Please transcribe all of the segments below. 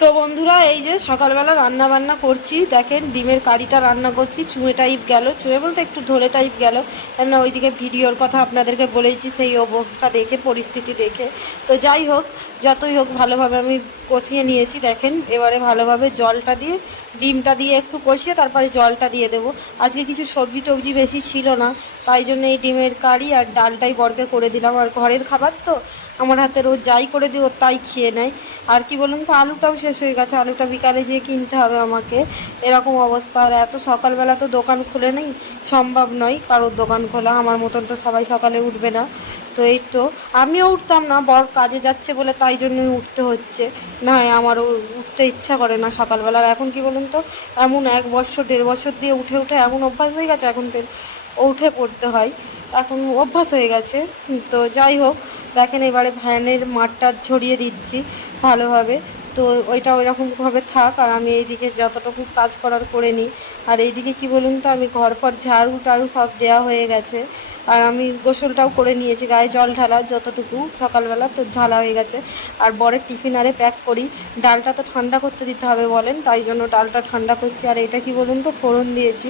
তো বন্ধুরা, এই যে সকালবেলা রান্না বান্না করছি, দেখেন ডিমের কারিটা রান্না করছি, চুঁয়ে টাইপ গেল, চুঁয়ে বলতে একটু ধরে টাইপ গেল, কেননা ওইদিকে ভিডিওর কথা আপনাদেরকে বলেছি সেই অবস্থা দেখে, পরিস্থিতি দেখে। তো যাই হোক, যতই হোক, ভালোভাবে আমি কষিয়ে নিয়েছি, দেখেন, এবারে ভালোভাবে জলটা দিয়ে ডিমটা দিয়ে একটু কষিয়ে তারপরে জলটা দিয়ে দেবো। আজকে কিছু সবজি টবজি বেশি ছিল না, তাই জন্য এই ডিমের কারি আর ডালটাই বরকে করে দিলাম। আর ঘরের খাবার তো আমার হাতে রোজ যাই করে দিই, ও তাই খেয়ে নেয়। আর কি বলুন তো, আলুটাও শেষ হয়ে গেছে। আলুটা বিকালে যেয়ে কিনতে হবে আমাকে। এরকম অবস্থা। আর এত সকালবেলা তো দোকান খুলে নেই, সম্ভব নয় কারোর দোকান খোলা। আমার মতন তো সবাই সকালে উঠবে না। তো এই তো, আমিও উঠতাম না, বর কাজে যাচ্ছে বলে তাই জন্যই উঠতে হচ্ছে। না আমারও উঠতে ইচ্ছা করে না সকালবেলার। এখন কি বলুন তো, এমন এক বছর, দেড় বছর দিয়ে উঠে উঠে এমন অভ্যাস হয়ে গেছে এখন উঠে পড়তে হয়। এখন অভ্যাস হয়ে গেছে। তো যাই হোক, দেখেন এবারে ভ্যানের মাঠটা ঝরিয়ে দিচ্ছি ভালোভাবে। তো ওইটা ওইরকমভাবে থাক আর আমি এইদিকে যতটুকু কাজ করার করে নিই। আর এইদিকে কি বলুন তো, আমি ঘর পর ঝাড়ু টাড়ু সব দেওয়া হয়ে গেছে। আর আমি গোসলটাও করে নিয়েছি, গায়ে জল ঢালা যতটুকু, সকালবেলা তো ঢালা হয়ে গেছে। আর বরের টিফিন আরে প্যাক করি, ডালটা তো ঠান্ডা করতে দিতে হবে বলেন, তাই জন্য ডালটা ঠান্ডা করছি। আর এটা কি বলুন তো, ফোড়ন দিয়েছি,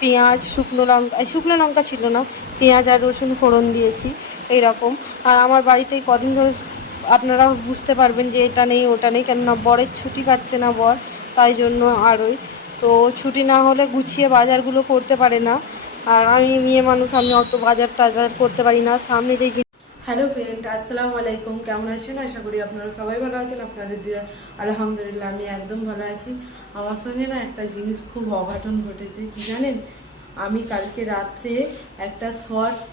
পেঁয়াজ, শুকনো লঙ্কা শুকনো লঙ্কা ছিল না, পেঁয়াজ আর রসুন ফোড়ন দিয়েছি, এইরকম। আর আমার বাড়িতে কদিন ধরে আপনারা বুঝতে পারবেন যে এটা নেই, ওটা নেই, কেননা বরের ছুটি পাচ্ছে না বর, তাই জন্য আরই। তো ছুটি না হলে গুছিয়ে বাজারগুলো করতে পারে না। আর আমি মেয়ে মানুষ, আমি অত বাজার টাজার করতে পারি না। সামনে যেই হ্যালো ফ্রেন্ড আসসালামু আলাইকুম। কেমন আছেন? আশা করি আপনারা সবাই ভালো আছেন। আপনাদের দিয়ে, আলহামদুলিল্লাহ, আমি একদম ভালো আছি। আমার সঙ্গে না একটা জিনিস খুব অঘটন ঘটেছে, কি জানেন? আমি কালকে রাত্রে একটা শর্টস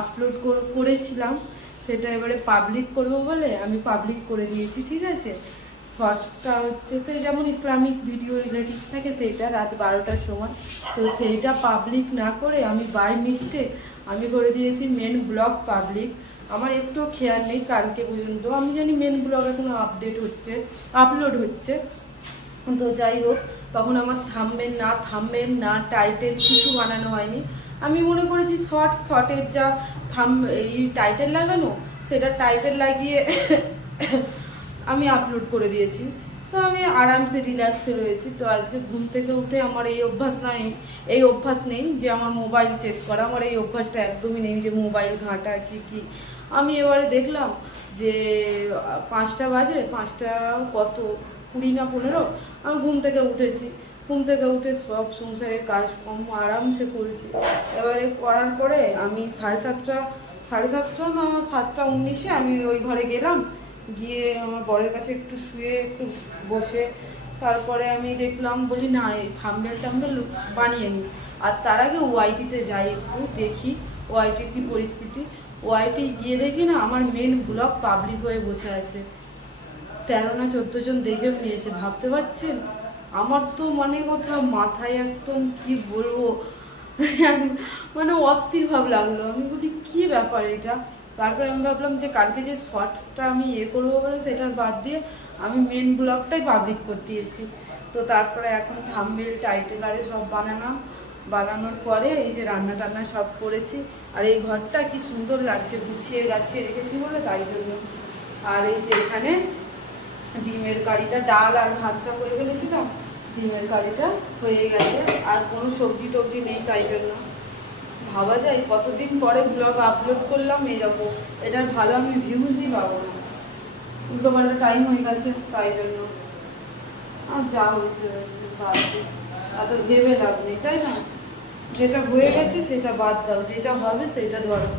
আপলোড করেছিলাম। সেটা এবারে পাবলিক করব বলে আমি পাবলিক করে দিয়েছি, ঠিক আছে? শর্টসটা হচ্ছে তো যেমন ইসলামিক ভিডিও রিলেটিভ থাকে, সেইটা রাত বারোটার সময়। তো সেইটা পাবলিক না করে আমি বাই মিস্টেক আমি করে দিয়েছি মেন ব্লগ পাবলিক আমার একটু খেয়াল নেই কালকে পর্যন্ত। আমি জানি মেন ব্লগ এখনও আপডেট হচ্ছে আপলোড হচ্ছে। তো যাই হোক, তখন আমার থামবেন না থামবেন না টাইটেল কিছু বানানো হয়নি। আমি মনে করেছি শর্ট শর্টের যা থাম এই টাইটেল লাগানো, সেটা টাইটেল লাগিয়ে আমি আপলোড করে দিয়েছি। তো আমি আরামসে রিল্যাক্সে রয়েছি। তো আজকে ঘুম থেকে উঠে আমার এই অভ্যাস নাই, এই অভ্যাস নেই যে আমার মোবাইল চেক করা। আমার এই অভ্যাসটা একদমই নেই যে মোবাইল ঘাঁটা কি কি। আমি এবারে দেখলাম যে, পাঁচটা বাজে, পাঁচটা কত? কুড়ি না পনেরো? আমি ঘুম থেকে উঠেছি। ঘুম থেকে উঠে সব সংসারের কাজকর্ম আরামসে করেছি। এবারে করার পরে আমি সাড়ে সাতটা সাড়ে সাতটা না সাতটা উনিশে আমি ওই ঘরে গেলাম। গিয়ে আমার বরের কাছে একটু শুয়ে একটু বসে তারপরে আমি দেখলাম, বলি, না, এই থাম্বেল টাম্বেল বানিয়ে নিই। আর তার আগে ওয়াইটিতে যাই একটু, দেখি ওয়াইটির কি পরিস্থিতি। ওয়াইটি গিয়ে দেখি না, আমার মেন ব্লগ পাবলিক হয়ে বসে আছে। তেরো না চোদ্দ জন দেখেও নিয়েছে, ভাবতে পারছেন? আমার তো মানে কথা মাথায় একদম কি বলব? মানে অস্থির ভাব লাগল। আমি বলি, কি ব্যাপার এটা? তারপরে আমি ভাবলাম যে কালকে যে শর্টসটা আমি ইয়ে করব বলে সেটার বাদ দিয়ে আমি মেন ব্লগটাই পাবলিক করতে দিয়েছি। তো তারপরে এখন থাম্বেল টাইটেল আরে সব বানালাম। বানানোর পরে এই যে রান্না টান্না সব করেছি। আর এই ঘরটা কি সুন্দর লাগছে, গুছিয়ে গাছিয়ে রেখেছি বলে তাই জন্য। আর এই যে এখানে ডিমের কারিটা, ডাল আর ভাতটা করে ফেলেছিলাম। ডিমের কারিটা হয়ে গেছে। আর কোনো সবজি টবজি নেই তাই জন্য। ভাবা যায়, কতদিন পরে ব্লগ আপলোড করলাম এইরকম এটার ভালো আমি ভিউজই পাবো না। উল্টো পাল্টা টাইম হয়ে গেছে তাই জন্য। আর যা হয়েছে হয়েছে। এত ভেবে লাভ নেই, তাই না? যেটা হয়ে গেছে সেটা বাদ দাও, যেটা হবে সেটা ধরো।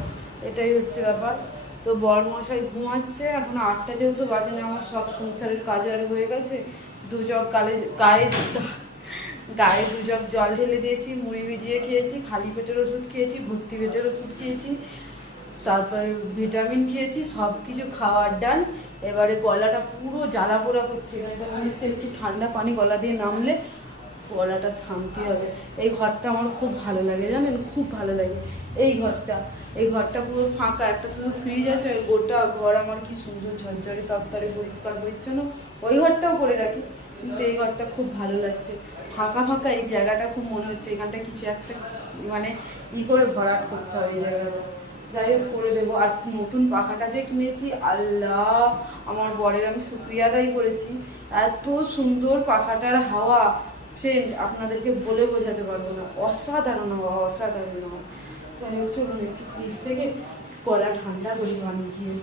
এটাই হচ্ছে ব্যাপার। তো বর মশাই ঘুমাচ্ছে, এখন আটটা যেহেতু বাজে না, আমার সব সংসারের কাজ আর হয়ে গেছে। দু জগ গালে গায়ে গায়ে দু জগ জল ঢেলে দিয়েছি, মুড়ি ভিজিয়ে খেয়েছি, খালি পেটের ওষুধ খেয়েছি, ভর্তি পেটের ওষুধ খেয়েছি, তারপরে ভিটামিন খেয়েছি সব কিছু খাওয়ার ডান। এবারে গলাটা পুরো জ্বালা পোড়া করছে, মনে একটু ঠান্ডা পানি গলা দিয়ে নামলে গলাটা শান্তি হবে। এই ঘরটা আমার খুব ভালো লাগে, জানেন? খুব ভালো লাগে। এই ঘরটা এই ঘরটা পুরো ফাঁকা, একটা শুধু ফ্রিজ আছে, ওই গোটা ঘর আমার কি সুন্দর ঝরঝরে তরতরে পরিষ্কার পরিচ্ছন্ন। ওই ঘরটাও করে রাখি, কিন্তু এই ঘরটা খুব ভালো লাগছে। ফাঁকা ফাঁকা এই জায়গাটা খুব মনে হচ্ছে এখানটা কিছু একটা মানে ই করে ভরাট করতে হবে এই জায়গাটা। যাই হোক, করে দেবো। আর নতুন পাখাটা যে কিনেছি, আল্লাহ! আমার বরের আমি আদায় করেছি। এত সুন্দর পাখাটার হাওয়া। ফ্রেন্ড, আপনাদেরকে বলে বোঝাতে পারব না। অসাধারণ হাওয়া অসাধারণ হাওয়া। তাই একটু ফ্রিজ থেকে কলা ঠান্ডা করি পানি গিয়ে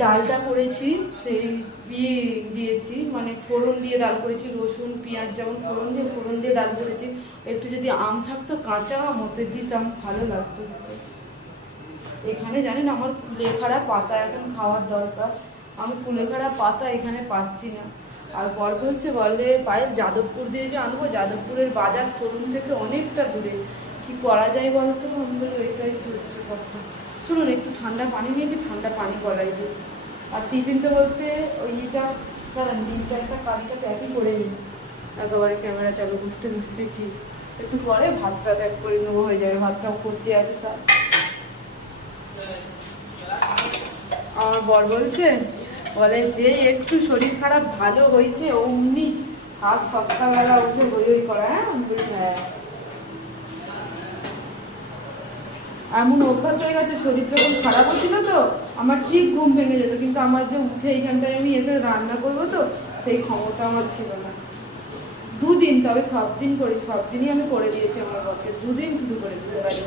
ডালটা করেছি, সেই ইয়ে দিয়েছি মানে ফোড়ন দিয়ে ডাল করেছি, রসুন, পেঁয়াজ যেমন ফোড়ন দিয়ে ফোড়ন দিয়ে ডাল করেছি। একটু যদি আম থাকতো, কাঁচা আম দিতাম, ভালো লাগতো। এখানে জানেন আমার কুলেখাড়া পাতা এখন খাওয়ার দরকার। আমি কুলেখাড়া পাতা এখানে পাচ্ছি না। আর গল্প হচ্ছে বলে, পায়ের যাদবপুর দিয়ে যে আনব, যাদবপুরের বাজার শোরুম থেকে অনেকটা দূরে। কি করা যায় বলতো আমি বলি তো হচ্ছে কথা। শুনুন, একটু ঠান্ডা পানি নিয়েছি ঠান্ডা পানি গলাই দিই। আর টিফিনটা বলতে ওই এটা দাঁড়ান ডিমটা একটা কারিটা প্যাকই করে নিই। একেবারে ক্যামেরা চালু করতে দেখি। একটু পরে ভাতটা প্যাক করে নেব, হয়ে যাবে। ভাতটাও করতে আছে তা আমার বর বলছে, বলে যে একটু শরীর খারাপ ভালো হয়েছে, অমনি আজ সকালবেলা উঠে হই হই করা হ্যাঁ? আমি হ্যাঁ। এমন অভ্যাস হয়ে গেছে, শরীর যখন খারাপ হচ্ছিল তো, আমার ঠিক ঘুম ভেঙে যেত। কিন্তু আমার যে উঠে এইখানটায় আমি এসে রান্না করব তো, সেই ক্ষমতা আমার ছিল না। দুদিন, তবে সব দিন করি, সব দিনই আমি করে দিয়েছি আমার বরকে দুদিন শুধু করে দিতে পারি।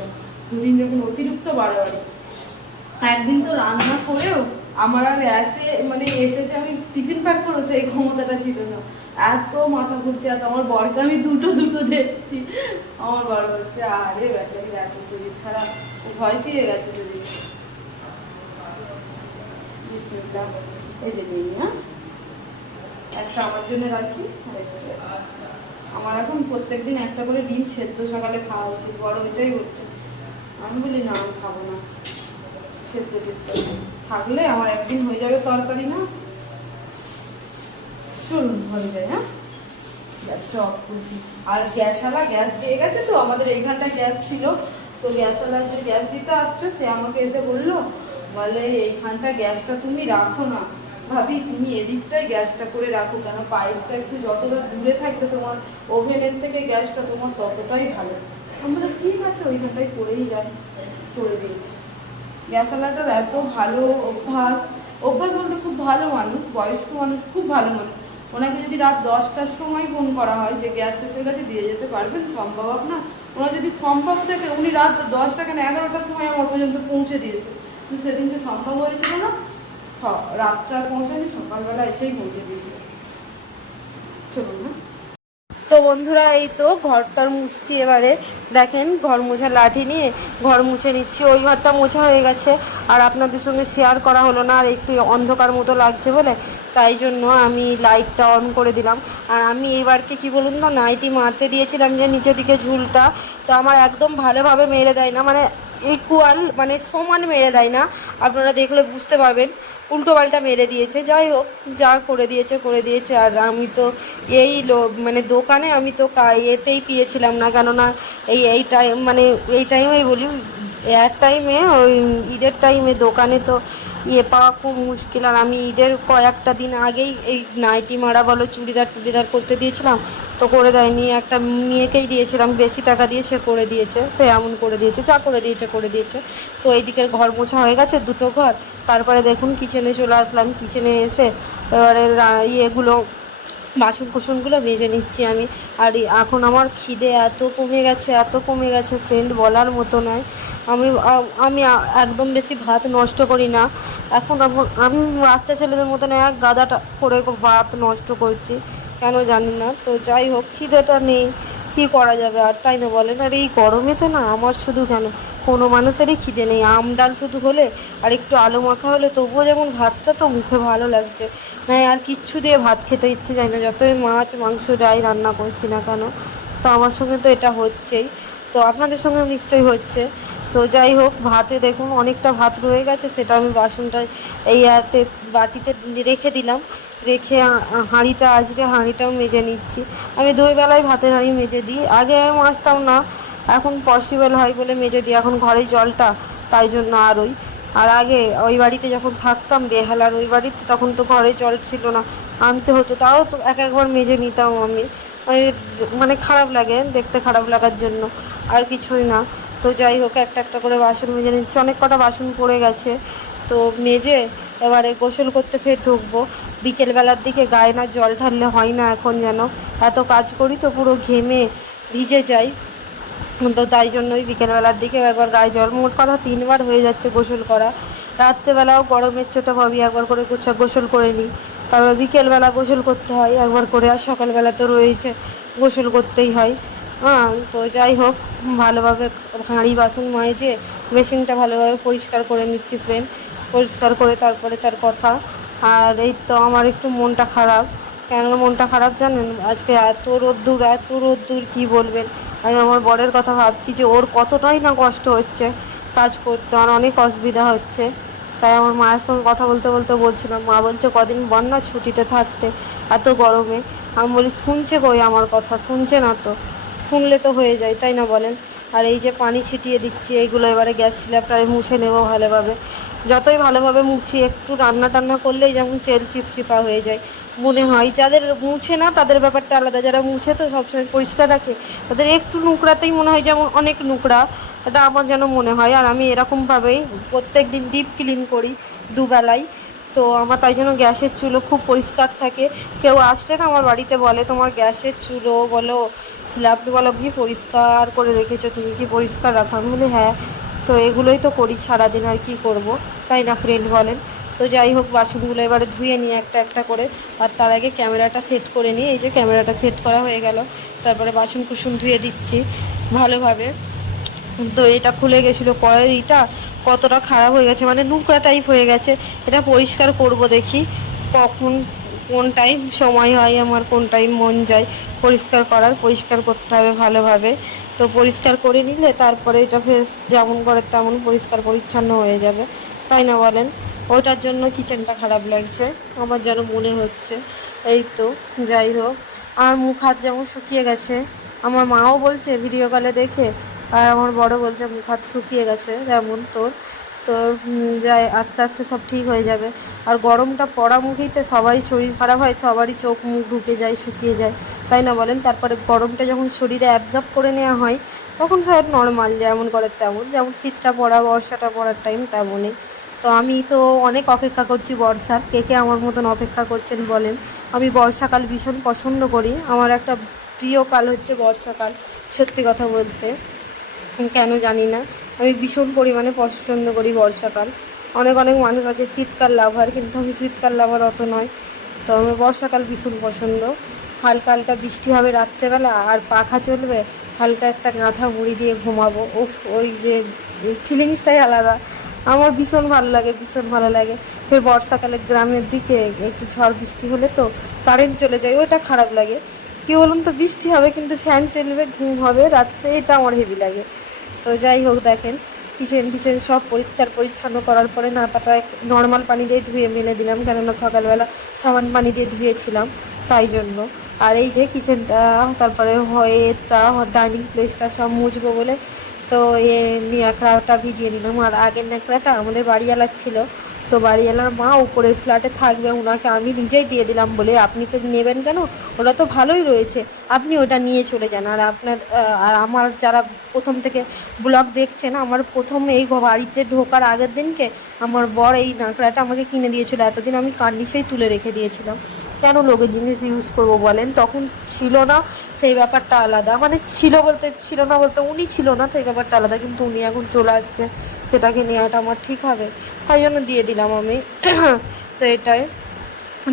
দুদিন যখন অতিরিক্ত বাড়াবাড়ি একদিন তো রান্না করেও আমার আর এসে মানে এসে যে আমি টিফিন প্যাক করব সেই ক্ষমতাটা ছিল না। এত মাথা ঘুরছে, এত আমার বরকে আমি দুটো দুটো দেখছি। আমার বর হচ্ছে আরে বেচারি, এত শরীর খারাপ। ভয় পেয়ে গেছে বিসমিল্লাহ। এই যে নিই হ্যাঁ? একটা আমার জন্য রাখি আমার এখন প্রত্যেকদিন একটা করে ডিম সেদ্ধ সকালে খাওয়া উচিত, বড় এটাই হচ্ছে। আমি বলি, না, আমি খাব না। সেদ্ধ টেদ্ধ থাকলে আমার একদিন হয়ে যাবে তরকারি না? চলুন হয়ে যায় হ্যাঁ? গ্যাসটা অফ করছি। আর গ্যাসওয়ালা গ্যাস দিয়ে গেছে তো, আমাদের এইখানটা গ্যাস ছিল। তো গ্যাসওয়ালা যে গ্যাস দিতে আসছে, সে আমাকে এসে বলল, বলে, এইখানটা গ্যাসটা তুমি রাখো না। ভাবি, তুমি এদিকটায় গ্যাসটা করে রাখো, কেন পাইপটা একটু যতটা দূরে থাকবে তোমার ওভেনের থেকে গ্যাসটা তোমার ততটাই ভালো। আমরা ঠিক আছে ওইখানটাই করেই যাই, করে দিয়েছি। গ্যাসওয়ালাটার এত ভালো অভ্যাস অভ্যাস বলতে খুব ভালো মানুষ, বয়স্ক মানুষ, খুব ভালো মানুষ। ওনাকে যদি রাত দশটার সময় ফোন করা হয় যে গ্যাস শেষ হয়ে গেছে, দিয়ে যেতে পারবেন, সম্ভব না। ওনার যদি সম্ভব থাকে, উনি রাত দশটা কেন এগারোটার সময় আমার পর্যন্ত পৌঁছে দিয়েছে। কিন্তু সেদিন যে সম্ভব হয়েছিল না রাতটা পৌঁছায়নি, সকালবেলা এসেই পৌঁছে দিয়েছে। চলুন না। তো বন্ধুরা, এই তো ঘরটার মুছছি এবারে। দেখেন, ঘর মোছা লাঠি নিয়ে ঘর মুছে নিচ্ছি। ওই ঘরটা মোছা হয়ে গেছে, আর আপনাদের সঙ্গে শেয়ার করা হলো না, আর একটু অন্ধকার মতো লাগছে বলে। তাই জন্য আমি লাইটটা অন করে দিলাম। আর আমি এবারকে কি বলুন তো, নাইটি মারতে দিয়েছিলাম যে নিচের দিকে ঝুলটা। তো আমার একদম ভালোভাবে মেরে দেয় না। মানে ইকুয়াল মানে সমান মেরে দেয় না। আপনারা দেখলে বুঝতে পারবেন, উল্টো পাল্টা মেরে দিয়েছে। যাই হোক, যা করে দিয়েছে করে দিয়েছে। আর আমি তো এই মানে দোকানে আমি তো এতেই পেয়েছিলাম না। কেননা এই এই টাইম মানে এই টাইমেই বলি, এক টাইমে ওই ঈদের টাইমে দোকানে তো ইয়ে পাওয়া খুব মুশকিল। আর আমি ঈদের কয়েকটা দিন আগেই এই নাইটি মারা বলো, চুড়িদার টুড়িদার করতে দিয়েছিলাম, তো করে দেয়নি। একটা মেয়েকেই দিয়েছিলাম, বেশি টাকা দিয়ে সে করে দিয়েছে, তো এমন করে দিয়েছে, যা করে দিয়েছে করে দিয়েছে। তো এই দিকের ঘর মোছা হয়ে গেছে, দুটো ঘর। তারপরে দেখুন কিচেনে চলে আসলাম, কিচেনে এসে এবারে ইয়েগুলো বাসন কুসনগুলো মেজে নিচ্ছি আমি। আর এখন আমার খিদে এত কমে গেছে, এত কমে গেছে ফ্রেন্ড বলার মতো নয়। আমি আমি একদম বেশি ভাত নষ্ট করি না। এখন আম- বাচ্চা ছেলেদের মতন এক গাদাটা করে ভাত নষ্ট করছি, কেন জানি না। তো যাই হোক, খিদেটা নেই, কি করা যাবে আর তাই না বলেন? আর এই গরমে তো না, আমার শুধু কেন, কোনো মানুষেরই খিদে নেই। আম ডাল শুধু হলে আর একটু আলু মাখা হলে তবুও যেমন ভাতটা তো মুখে ভালো লাগছে। না আর কিচ্ছু দিয়ে ভাত খেতে ইচ্ছে যায় না, যতই মাছ, মাংস যাই রান্না করছি না কেন, তো আমার সঙ্গে তো এটা হচ্ছেই। তো আপনাদের সঙ্গে নিশ্চয়ই হচ্ছে। তো যাই হোক, ভাতে দেখুন অনেকটা ভাত রয়ে গেছে, সেটা আমি বাসনটা এই হাতে বাটিতে রেখে দিলাম। রেখে হাঁড়িটা আজকে হাঁড়িটাও মেজে নিচ্ছি। আমি দুই বেলায় ভাতের হাঁড়ি মেজে দিই। আগে আমি মাজতাম না, এখন পসিবল হয় বলে মেজে দিই। এখন ঘরে জলটা, তাই জন্য আর ওই। আর আগে ওই বাড়িতে যখন থাকতাম, বেহালার ওই বাড়িতে, তখন তো ঘরে জল ছিল না, আনতে হতো। তাও এক একবার মেজে নিতাম আমি। মানে খারাপ লাগে, দেখতে খারাপ লাগার জন্য। আর কিছুই না। তো যাই হোক, একটা একটা করে বাসন মেজে নিচ্ছে। অনেক কটা বাসন পড়ে গেছে। তো মেজে এবারে গোসল করতে ফের ঢুকবো। বিকেলবেলার দিকে গায়ে না জল ঢাললে হয় না এখন যেন। এত কাজ করি তো পুরো ঘেমে ভিজে যাই। তো তাই জন্যই বিকেলবেলার দিকে একবার গায়ে জল। মোট কথা তিনবার হয়ে যাচ্ছে গোসল করা। রাত্রেবেলাও গরমের চোটে ভাবি একবার করে গোছা গোসল করে নিই। তারপর বিকেলবেলা গোসল করতে হয়, একবার করে। আর সকালবেলা তো রয়েছে, গোসল করতেই হয়। হ্যাঁ তো যাই হোক, ভালোভাবে হাঁড়ি বাসন মেজে বেসিনটা ভালোভাবে পরিষ্কার করে নিচ্ছি ফ্রেন্ড পরিষ্কার করে তারপরে তার কথা। আর এই তো আমার একটু মনটা খারাপ। কেন মনটা খারাপ জানেন? আজকে এত রোদ্দুর এত রোদ্দুর, কী বলবেন? আমি আমার বরের কথা ভাবছি যে ওর কতটাই না কষ্ট হচ্ছে কাজ করতে, আর অনেক অসুবিধা হচ্ছে। তাই আমার মায়ের সঙ্গে কথা বলতে বলতে বলছিলাম, মা বলছে, কদিন না ছুটিতে থাকতে, এত গরমে? আমি বলি, শুনছে কই আমার কথা? শুনছে না তো? শুনলে তো হয়ে যায়, তাই না বলেন? আর এই যে পানি ছিটিয়ে দিচ্ছি এইগুলো এবারে গ্যাস সিলিন্ডারে মুছে নেব ভালোভাবে। যতই ভালোভাবে মুছি, একটু রান্না টান্না করলেই যেমন চেল চিপচিপা হয়ে যায়। মনে হয় যাদের মুছে না, তাদের ব্যাপারটা আলাদা। যারা মুছে তো সবসময় পরিষ্কার রাখে। তাদের একটু নোংরাতেই মনে হয় যেমন অনেক নোংরা এটা আমার যেন মনে হয়। আর আমি এরকমভাবেই প্রত্যেক দিন ডিপ ক্লিন করি দুবেলায় তো আমার তাই জন্য গ্যাসের চুলো খুব পরিষ্কার থাকে। কেউ আসলে না আমার বাড়িতে বলে, তোমার গ্যাসের চুলো বলো স্ল্যাবটি বলো, কি পরিষ্কার করে রেখেছো? তুমি কি পরিষ্কার রাখো? আমি বলি হ্যাঁ তো এগুলোই তো করি সারাদিন আর কি করব? তাই না ফ্রেন্ড বলেন। তো যাই হোক, বাসনগুলো এবারে ধুয়ে নিয়ে একটা একটা করে, আর তার আগে ক্যামেরাটা সেট করে নিই। এই যে ক্যামেরাটা সেট করা হয়ে গেল, তারপরে বাসন কুসুম ধুয়ে দিচ্ছি ভালোভাবে। তো এটা খুলে গেছিল পরের ইটা কতটা খারাপ হয়ে গেছে মানে নোংরা টাইপ হয়ে গেছে। এটা পরিষ্কার করব দেখি, কখন, কোন টাইম সময় হয়, আমার কোন টাইম মন যায়। পরিষ্কার করার, পরিষ্কার করতে হবে ভালোভাবে। তো পরিষ্কার করে নিলে তারপরে এটা ফের যেমন করে তেমন পরিষ্কার পরিচ্ছন্ন হয়ে যাবে। তাই না বলেন? ওটার জন্য কিচেনটা খারাপ লাগছে, আমার যেন মনে হচ্ছে। এই তো, যাই হোক। আর মুখ হাত যেমন শুকিয়ে গেছে, আমার মাও বলছে ভিডিও কলে দেখে আর আমার বড় বলছে, মুখ হাত শুকিয়ে গেছে, যেমন তোর। তো যাই, আস্তে আস্তে সব ঠিক হয়ে যাবে। আর গরমটা পড়া মুখেইতে সবারই শরীর খারাপ হয় সবারই চোখ মুখ ঢুকে যায়, শুকিয়ে যায়। তাই না বলেন? তারপরে গরমটা যখন শরীরে অ্যাবজর্ব করে নেওয়া হয়, তখন সব নর্মাল যেমন করে তেমন। যেমন শীতটা পড়া, বর্ষাটা পড়ার টাইম তেমনই। তো আমি তো অনেক অপেক্ষা করছি বর্ষার। কে কে আমার মতন অপেক্ষা করছেন বলেন? আমি বর্ষাকাল ভীষণ পছন্দ করি। আমার একটা প্রিয় কাল হচ্ছে বর্ষাকাল, সত্যি কথা বলতে। কেন জানি না। আমি ভীষণ পরিমাণে পছন্দ করি বর্ষাকাল। অনেক অনেক মানুষ আছে শীতকাল লাভার কিন্তু আমি শীতকাল লাভার অত নয়। তো আমার বর্ষাকাল ভীষণ পছন্দ। হালকা হালকা বৃষ্টি হবে রাত্রেবেলা আর পাখা চলবে, হালকা একটা গাঁথা মুড়ি দিয়ে ঘুমাবো। উফ, ওই যে ফিলিংসটাই আলাদা। আমার ভীষণ ভালো লাগে, ভীষণ ভালো লাগে। ফের বর্ষাকালে গ্রামের দিকে একটু ঝড় বৃষ্টি হলে তো কারেন্ট চলে যায় ওইটা খারাপ লাগে। কি বলুন তো, বৃষ্টি হবে কিন্তু ফ্যান চলবে, ঘুম হবে, রাত্রে এটা আমার হেভি লাগে। তো যাই হোক দেখেন, কিচেন টিচেন সব পরিষ্কার পরিচ্ছন্ন করার পরে নাতাটা নর্মাল পানি দিয়ে ধুয়ে মেলে দিলাম, কেননা সকালবেলা সাবান পানি দিয়ে ধুয়েছিলাম তাই জন্য। আর এই যে কিচেনটা, তারপরে হয়েটা, ডাইনিং প্লেসটা সব মুছবো বলে তো এ ন্যাকড়াটা ভিজিয়ে নিলাম। আর আগের ন্যাকড়াটা আমাদের বাড়িওয়ালার ছিল তো বাড়িওয়ালার মা উপরের ফ্ল্যাটে থাকবে ওনাকে আমি নিজেই দিয়ে দিলাম বলে আপনি তো নেবেন কেন? ওটা তো ভালোই রয়েছে। আপনি ওটা নিয়ে চলে যান। আর আপনার আর আমার যারা প্রথম থেকে ব্লগ দেখছেন, আমার প্রথম এই বাড়িতে ঢোকার আগের দিনকে আমার বর এই নাকড়াটা আমাকে কিনে দিয়েছিল। এতদিন আমি কান্ডিসেই তুলে রেখে দিয়েছিলাম। কেন লোকের জিনিস ইউজ করব বলেন? তখন ছিল না, সেই ব্যাপারটা আলাদা। মানে ছিল বলতে, ছিল না বলতে উনি ছিল না, সেই ব্যাপারটা আলাদা। কিন্তু উনি এখন চলে আসছে, সেটাকে নেওয়াটা আমার ঠিক হবে। তাই জন্য দিয়ে দিলাম আমি। তো এটাই।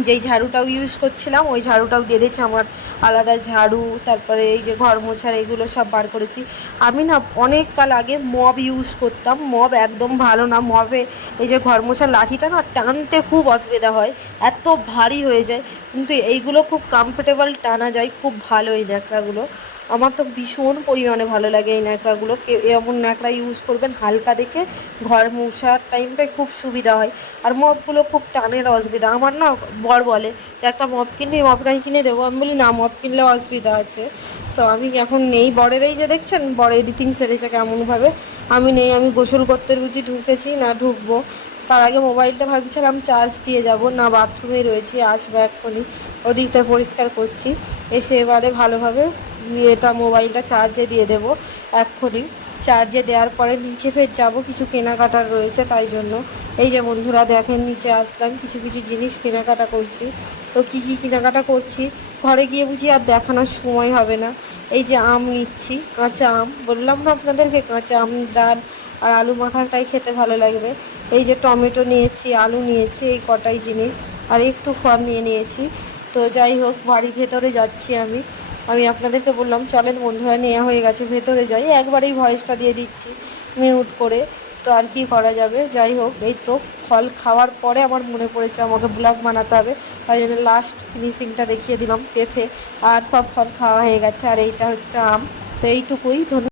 যেই ঝাড়ুটাও ইউজ করছিলাম, ওই ঝাড়ুটাও দিয়ে আমার আলাদা ঝাড়ু, তারপরে এই যে ঘর মোছার এগুলো সব বার করেছি। আমি না অনেক কাল আগে মব ইউজ করতাম। মব একদম ভালো না। মবে এই যে ঘর মোছার লাঠিটা না টানতে খুব অসুবিধা হয়। এত ভারী হয়ে যায়। কিন্তু এইগুলো খুব কমফোর্টেবল টানা যায়। খুব ভালো এই ন্যাকড়াগুলো। আমার তো ভীষণ পরিমাণে ভালো লাগে এই ন্যাকড়াগুলো। কেউ এমন ন্যাকড়া ইউজ করবেন, হালকা দেখে ঘর মোছার টাইমটায় খুব সুবিধা হয়। আর মপগুলো খুব টানের অসুবিধা। আমার না বর বলে যে, একটা মপ কিনবি মপটাই কিনে দেবো। আমি বলি, না, মপ কিনলে অসুবিধা আছে। তো আমি এখন নেই বরের এই যে, দেখছেন? বড় এডিটিং সেরেছে কেমনভাবে। আমি নেই, আমি গোসল করতে বুঝি ঢুকেছি, না ঢুকবো। তার আগে মোবাইলটা ভাবছিলাম চার্জ দিয়ে যাব। না বাথরুমে রয়েছি, আসব এক্ষুনি। ওদিকটা পরিষ্কার করছি। এসে এবারে ভালোভাবে এটা মোবাইলটা চার্জে দিয়ে দেবো এক্ষুনি। চার্জে দেওয়ার পরে নিচে ফের যাব, কিছু কেনাকাটার রয়েছে তাই জন্য। এই যে বন্ধুরা দেখেন, নিচে আসলাম, কিছু কিছু জিনিস কেনাকাটা করছি। তো কী কী কেনাকাটা করছি? ঘরে গিয়ে বুঝি আর দেখানোর সময় হবে না। এই যে আম নিচ্ছি, কাঁচা আম। বললাম না আপনাদেরকে, কাঁচা আম, ডাল আর আলু মাখাটাই খেতে ভালো লাগবে। এই যে টমেটো নিয়েছি, আলু নিয়েছি, এই কটাই জিনিস। আর একটু ফল নিয়ে নিয়েছি। তো যাই হোক, বাড়ির ভেতরে যাচ্ছি আমি। আমি আপনাদেরকে বললাম, চলেন বন্ধুরা নেওয়া হয়ে গেছে, ভেতরে যাই। একবারেই ভয়েসটা দিয়ে দিচ্ছি, মিউট করে। তো আর কি করা যাবে? যাই হোক, এই তো ফল খাওয়ার পরে আমার মনে পড়েছে আমাকে ব্লগ বানাতে হবে। তাই জন্য লাস্ট ফিনিশিংটা দেখিয়ে দিলাম, পেঁপে। আর সব ফল খাওয়া হয়ে গেছে, আর এইটা হচ্ছে আম। তো এইটুকুই, ধন্যবাদ।